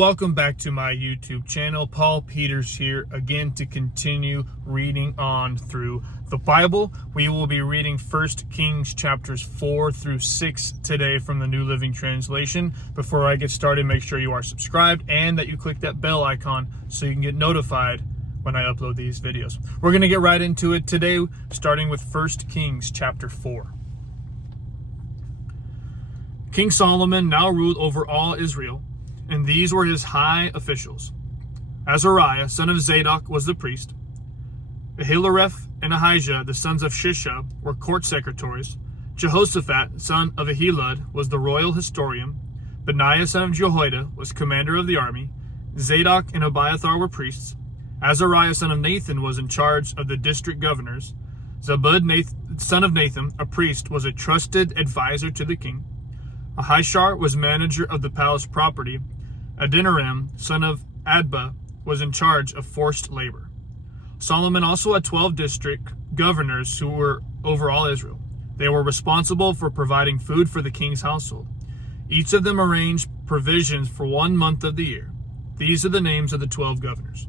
welcome back to my YouTube channel. Paul Peters here again to continue reading on through the Bible. We will be reading 1 Kings chapters 4 through 6 today from the New Living Translation. Before I get started, make sure you are subscribed and that you click that bell icon so you can get notified when I upload these videos. We're going to get right into it today, starting with 1 Kings chapter 4. King Solomon now ruled over all Israel, and these were his high officials. Azariah, son of Zadok, was the priest. Ahilareph and Ahijah, the sons of Shisha, were court secretaries. Jehoshaphat, son of Ahilud, was the royal historian. Benaiah, son of Jehoiada, was commander of the army. Zadok and Abiathar were priests. Azariah, son of Nathan, was in charge of the district governors. Zabud, son of Nathan, a priest, was a trusted advisor to the king. Ahishar was manager of the palace property. Adoniram, son of Adbah, was in charge of forced labor. Solomon also had 12 district governors who were over all Israel. They were responsible for providing food for the king's household. Each of them arranged provisions for 1 month of the year. These are the names of the 12 governors: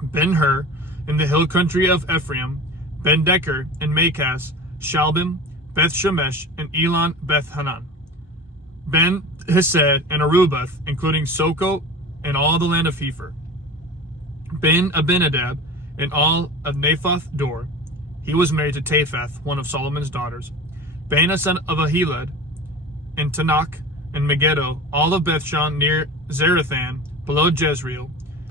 Ben-Hur in the hill country of Ephraim, Ben-Decker and Makaz, Shalbim, Beth-Shemesh, and Elon Beth-Hanan, Ben-Hesed and Arubath, including Soko and all the land of Hepher, Ben-Abinadab and all of Naphoth Dor. He was married to Taphath, one of Solomon's daughters. Baana, son of Ahilud, and Tanakh and Megiddo, all of Bethshan near Zarethan, below Jezreel,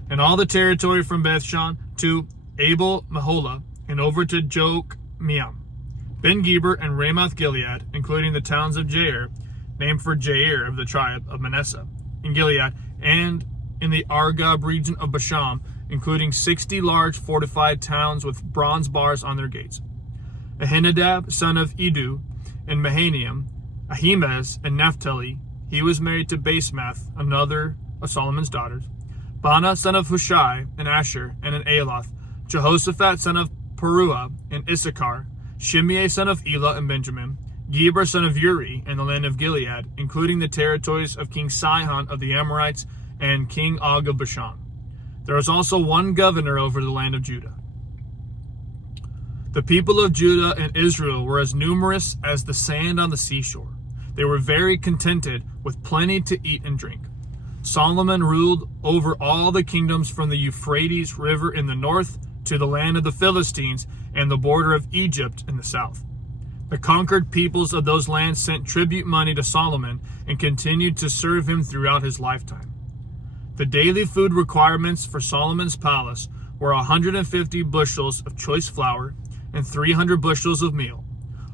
and all the territory from Bethshan to Abel Meholah, and over to Jokmeam, Ben-Geber and Ramoth Gilead, including the towns of Jair, named for Jair of the tribe of Manasseh, in Gilead, and in the Argob region of Bashan, including 60 large fortified towns with bronze bars on their gates. Ahinadab, son of Edu, and Mahanaim, Ahimaaz, and Naphtali. He was married to Basemath, another of Solomon's daughters. Baana, son of Hushai, and Asher, and an Aloth. Jehoshaphat, son of Peruah, and Issachar. Shimei, son of Elah, and Benjamin. Geber, son of Uri, and the land of Gilead, including the territories of King Sihon of the Amorites and King Og of Bashan. There was also one governor over the land of Judah. The people of Judah and Israel were as numerous as the sand on the seashore. They were very contented with plenty to eat and drink. Solomon ruled over all the kingdoms from the Euphrates River in the north to the land of the Philistines and the border of Egypt in the south. The conquered peoples of those lands sent tribute money to Solomon and continued to serve him throughout his lifetime. The daily food requirements for Solomon's palace were 150 bushels of choice flour and 300 bushels of meal.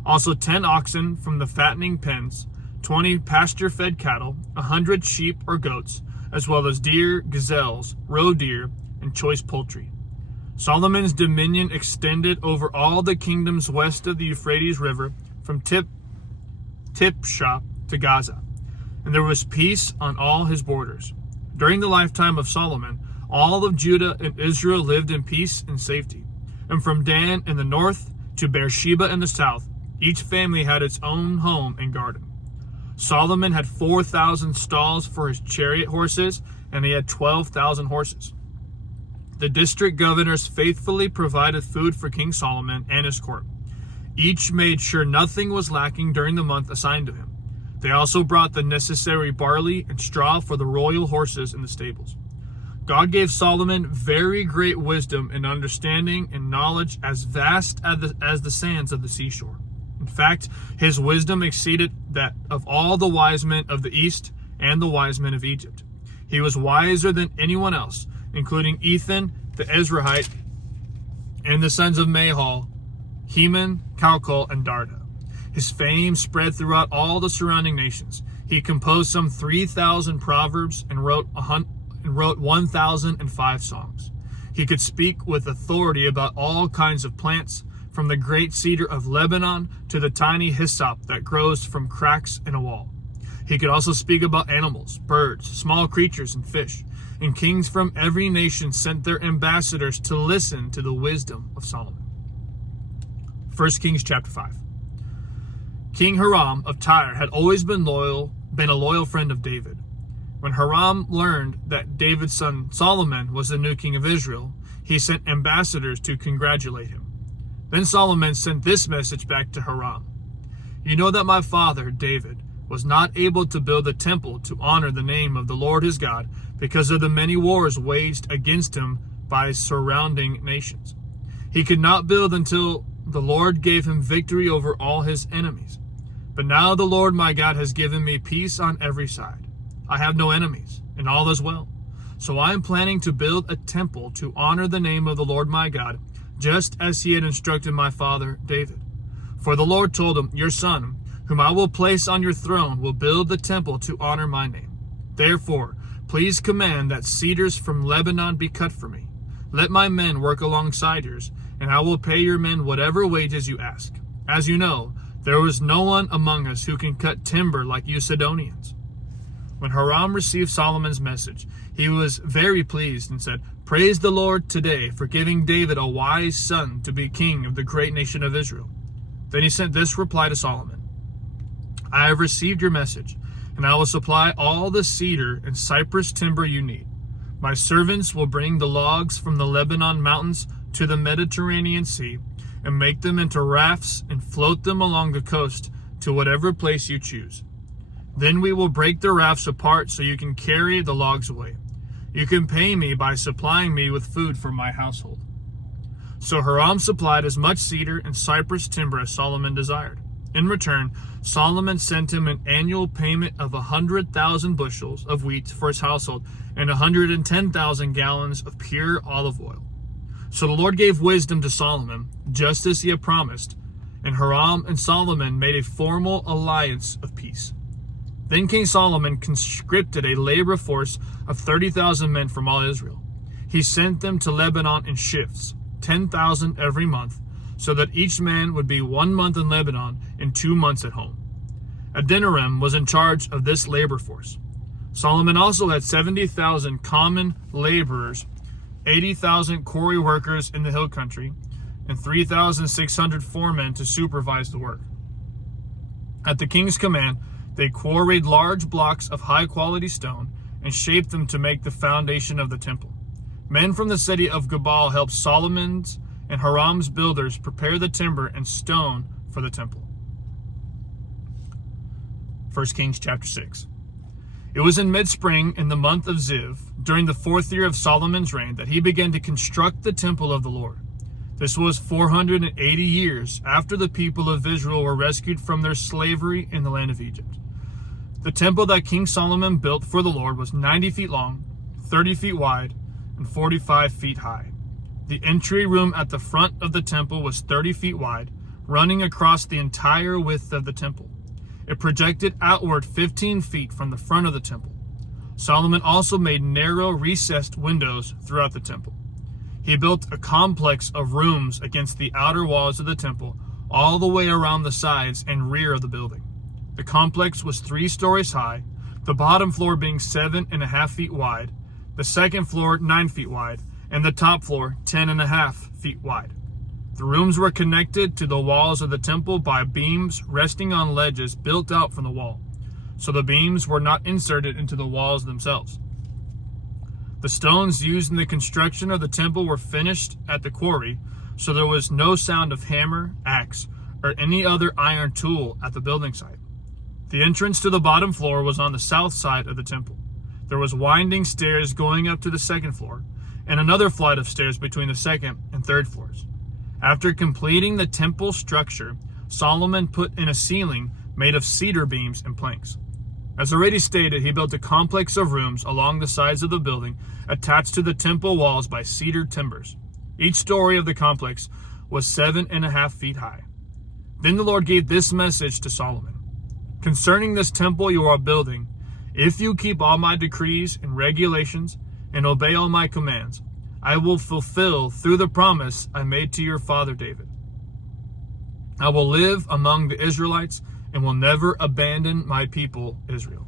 Also 10 oxen from the fattening pens, 20 pasture-fed cattle, 100 sheep or goats, as well as deer, gazelles, roe deer, and choice poultry. Solomon's dominion extended over all the kingdoms west of the Euphrates River, from Tipshah to Gaza, and there was peace on all his borders. During the lifetime of Solomon, all of Judah and Israel lived in peace and safety. And from Dan in the north to Beersheba in the south, each family had its own home and garden. Solomon had 4,000 stalls for his chariot horses, and he had 12,000 horses. The district governors faithfully provided food for King Solomon and his court. Each made sure nothing was lacking during the month assigned to him. They also brought the necessary barley and straw for the royal horses in the stables. God gave Solomon very great wisdom and understanding and knowledge as vast as the sands of the seashore. In fact, his wisdom exceeded that of all the wise men of the East and the wise men of Egypt. He was wiser than anyone else, including Ethan the Ezrahite and the sons of Mahal, Heman, Calcol, and Darda. His fame spread throughout all the surrounding nations. He composed some 3,000 proverbs and wrote 1,005 songs. He could speak with authority about all kinds of plants, from the great cedar of Lebanon to the tiny hyssop that grows from cracks in a wall. He could also speak about animals, birds, small creatures, and fish. And kings from every nation sent their ambassadors to listen to the wisdom of Solomon. 1 Kings chapter 5. King Hiram of Tyre had always been a loyal friend of David. When Hiram learned that David's son Solomon was the new king of Israel, he sent ambassadors to congratulate him. Then Solomon sent this message back to Hiram. You know that my father, David, was not able to build a temple to honor the name of the Lord his God because of the many wars waged against him by surrounding nations. He could not build until the Lord gave him victory over all his enemies. But now the Lord my God has given me peace on every side. I have no enemies, and all is well. So I am planning to build a temple to honor the name of the Lord my God, just as he had instructed my father David. For the Lord told him, your son, whom I will place on your throne, will build the temple to honor my name. Therefore, please command that cedars from Lebanon be cut for me. Let my men work alongside yours, and I will pay your men whatever wages you ask. As you know, there is no one among us who can cut timber like you Sidonians. When Hiram received Solomon's message, he was very pleased and said, Praise the Lord today for giving David a wise son to be king of the great nation of Israel. Then he sent this reply to Solomon. I have received your message, and I will supply all the cedar and cypress timber you need. My servants will bring the logs from the Lebanon mountains to the Mediterranean Sea and make them into rafts and float them along the coast to whatever place you choose. Then we will break the rafts apart so you can carry the logs away. You can pay me by supplying me with food for my household. So Hiram supplied as much cedar and cypress timber as Solomon desired. In return, Solomon sent him an annual payment of 100,000 bushels of wheat for his household and 110,000 gallons of pure olive oil. So the Lord gave wisdom to Solomon, just as he had promised, and Hiram and Solomon made a formal alliance of peace. Then King Solomon conscripted a labor force of 30,000 men from all Israel. He sent them to Lebanon in shifts, 10,000 every month, so that each man would be 1 month in Lebanon and 2 months at home. Adoniram was in charge of this labor force. Solomon also had 70,000 common laborers, 80,000 quarry workers in the hill country, and 3,600 foremen to supervise the work. At the king's command, they quarried large blocks of high-quality stone and shaped them to make the foundation of the temple. Men from the city of Gebal helped Solomon's and Hiram's builders prepare the timber and stone for the temple. 1 Kings chapter 6. It was in mid-spring in the month of Ziv, during the 4th year of Solomon's reign, that he began to construct the temple of the Lord. This was 480 years after the people of Israel were rescued from their slavery in the land of Egypt. The temple that King Solomon built for the Lord was 90 feet long, 30 feet wide, and 45 feet high. The entry room at the front of the temple was 30 feet wide, running across the entire width of the temple. It projected outward 15 feet from the front of the temple. Solomon also made narrow, recessed windows throughout the temple. He built a complex of rooms against the outer walls of the temple, all the way around the sides and rear of the building. The complex was 3 stories high, the bottom floor being 7.5 feet wide, the second floor 9 feet wide, and the top floor 10.5 feet wide. The rooms were connected to the walls of the temple by beams resting on ledges built out from the wall, so the beams were not inserted into the walls themselves. The stones used in the construction of the temple were finished at the quarry, so there was no sound of hammer, axe, or any other iron tool at the building site. The entrance to the bottom floor was on the south side of the temple. There was winding stairs going up to the second floor, and another flight of stairs between the second and third floors. After completing the temple structure, Solomon put in a ceiling made of cedar beams and planks. As already stated, he built a complex of rooms along the sides of the building attached to the temple walls by cedar timbers. Each story of the complex was 7.5 feet high. Then the Lord gave this message to Solomon. Concerning this temple you are building, if you keep all my decrees and regulations and obey all my commands, I will fulfill through the promise I made to your father David. I will live among the Israelites and will never abandon my people Israel.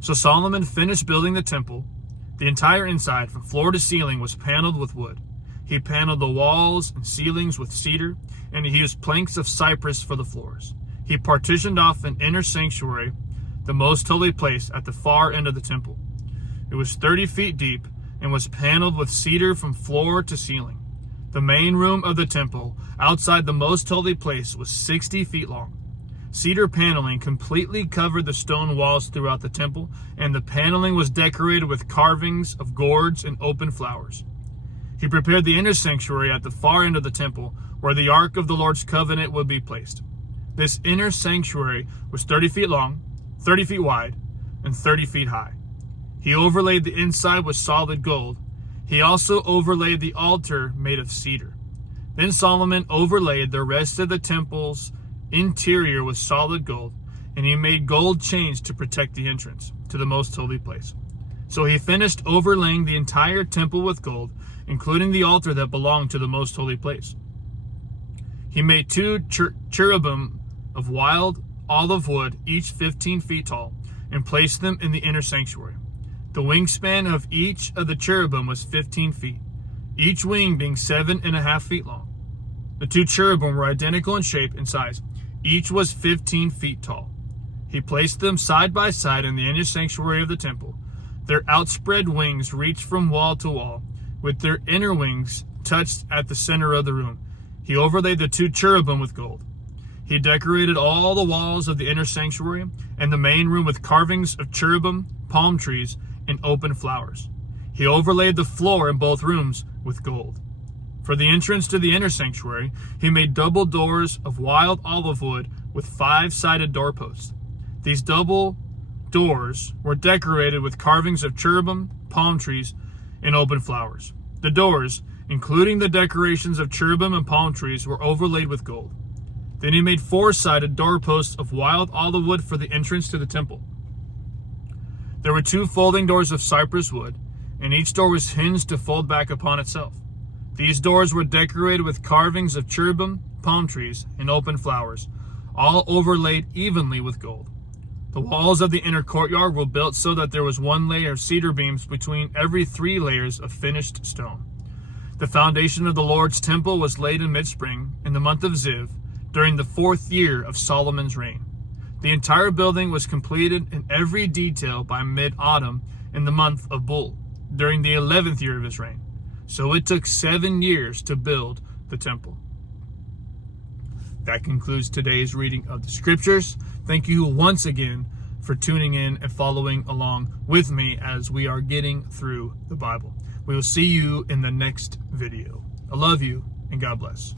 So Solomon finished building the temple. The entire inside, from floor to ceiling, was paneled with wood. He paneled the walls and ceilings with cedar, and he used planks of cypress for the floors. He partitioned off an inner sanctuary the most holy place at the far end of the temple. It was 30 feet deep and was paneled with cedar from floor to ceiling. The main room of the temple, outside the most holy place, was 60 feet long. Cedar paneling completely covered the stone walls throughout the temple, and the paneling was decorated with carvings of gourds and open flowers. He prepared the inner sanctuary at the far end of the temple, where the Ark of the Lord's covenant would be placed. This inner sanctuary was 30 feet long, 30 feet wide, and 30 feet high. He overlaid the inside with solid gold. He also overlaid the altar made of cedar. Then Solomon overlaid the rest of the temple's interior with solid gold, and he made gold chains to protect the entrance to the most holy place. So he finished overlaying the entire temple with gold, including the altar that belonged to the most holy place. He made two cherubim of wild olive wood, each 15 feet tall, and placed them in the inner sanctuary. The wingspan of each of the cherubim was 15 feet, each wing being 7.5 feet long. The two cherubim were identical in shape and size. Each was 15 feet tall. He placed them side by side in the inner sanctuary of the temple. Their outspread wings reached from wall to wall, with their inner wings touched at the center of the room. He overlaid the two cherubim with gold. He decorated all the walls of the inner sanctuary and the main room with carvings of cherubim, palm trees, and open flowers. He overlaid the floor in both rooms with gold. For the entrance to the inner sanctuary, he made double doors of wild olive wood with 5-sided doorposts. These double doors were decorated with carvings of cherubim, palm trees, and open flowers. The doors, including the decorations of cherubim and palm trees, were overlaid with gold. Then he made 4-sided doorposts of wild olive wood for the entrance to the temple. There were 2 folding doors of cypress wood, and each door was hinged to fold back upon itself. These doors were decorated with carvings of cherubim, palm trees, and open flowers, all overlaid evenly with gold. The walls of the inner courtyard were built so that there was 1 layer of cedar beams between every 3 layers of finished stone. The foundation of the Lord's temple was laid in mid-spring, in the month of Ziv, during the 4th year of Solomon's reign. The entire building was completed in every detail by mid-autumn in the month of Bul, during the 11th year of his reign. So it took 7 years to build the temple. That concludes today's reading of the scriptures. Thank you once again for tuning in and following along with me as we are getting through the Bible. We will see you in the next video. I love you and God bless.